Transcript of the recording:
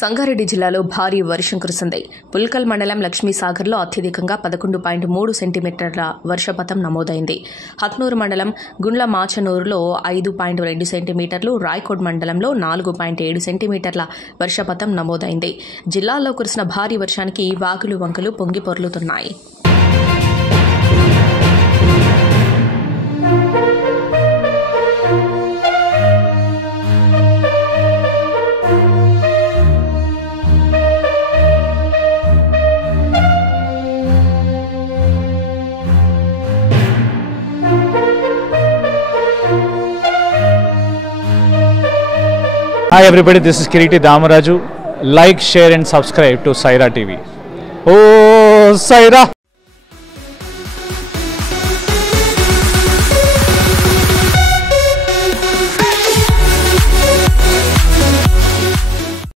సంగారెడ్డి జిల్లాలో భారీ వర్షం కురిసింది. పుల్కల్ మండలం లక్ష్మీసాగర్లో అత్యధికంగా 11.3 సెంటీమీటర్ల వర్షపాతం నమోదైంది. హత్నూరు మండలం గుండ్ల మాచనూరులో 5.2 సెంటీమీటర్లు, రాయ్కోట్ మండలంలో 4.7 సెంటీమీటర్ల వర్షపాతం నమోదైంది. జిల్లాలో కురిసిన భారీ వర్షానికి వాగులు వంకలు పొంగి పొర్లుతున్నాయి. Hi everybody, this is Kiriti Damaraju. Like, share and subscribe to Saira TV. Oh, Saira!